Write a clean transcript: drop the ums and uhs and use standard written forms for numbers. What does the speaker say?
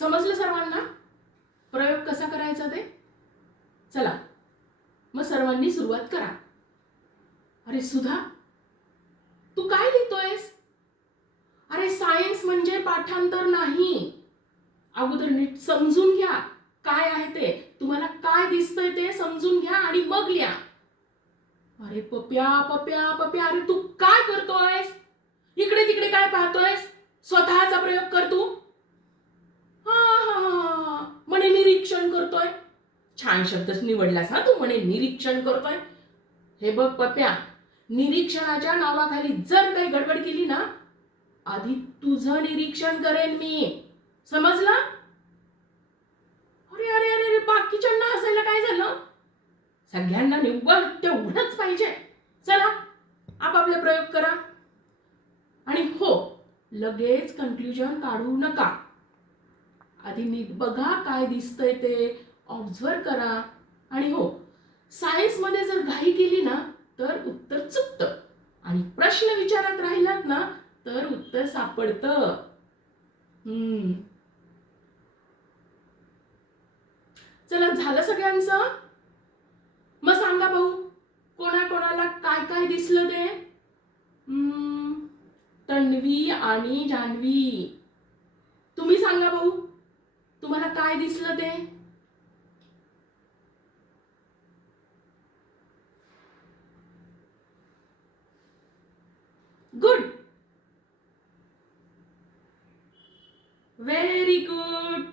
समजलं सर्वांना प्रयोग कसा करायचा ते? चला मग सर्वांनी सुरुवात करा. अरे सुधा, तू काय लिहितोयस? अरे सायन्स म्हणजे पाठांतर नाही. अगोदर नीट समजून घ्या काय आहे ते. तुम्हाला काय दिसतंय ते समजून घ्या आणि मग लिहा. अरे पप्या पप्या पप्या, अरे तू काय करतोयस? इकडे तिकडे काय पाहतोयस? स्वतःचा प्रयोग कर तू. हा म्हणे निरीक्षण करतोय. छान शब्दच निवडलास हा तू, म्हणे निरीक्षण करतोय. हे बघ पप्या, निरीक्षणाच्या नावाखाली जर काही गडबड केली ना, आधी तुझं निरीक्षण करेन मी. समजलं? अरे अरे अरे बाकीच्यांना हसायला काय झालं? सगळ्यांना निव्वळ तेवढंच पाहिजे. चला आपापले प्रयोग करा. आणि हो, लगेच कन्क्लुजन काढू नका. आधी नीट बघा काय दिसतंय ते, ऑब्झर्व करा. आणि हो, सायन्समध्ये जर घाई केली ना तर उत्तर चुकतं, आणि प्रश्न विचारात राहिलात ना तर उत्तर सापडतं. चला झालं सगळ्यांचं? मग सांगा भाऊ, कोणाकोणाला काय काय दिसलं ते? तन्वी आणि जान्हवी, तुम्ही सांगा भाऊ, तुम्हाला काय दिसलं ते? Good, very good.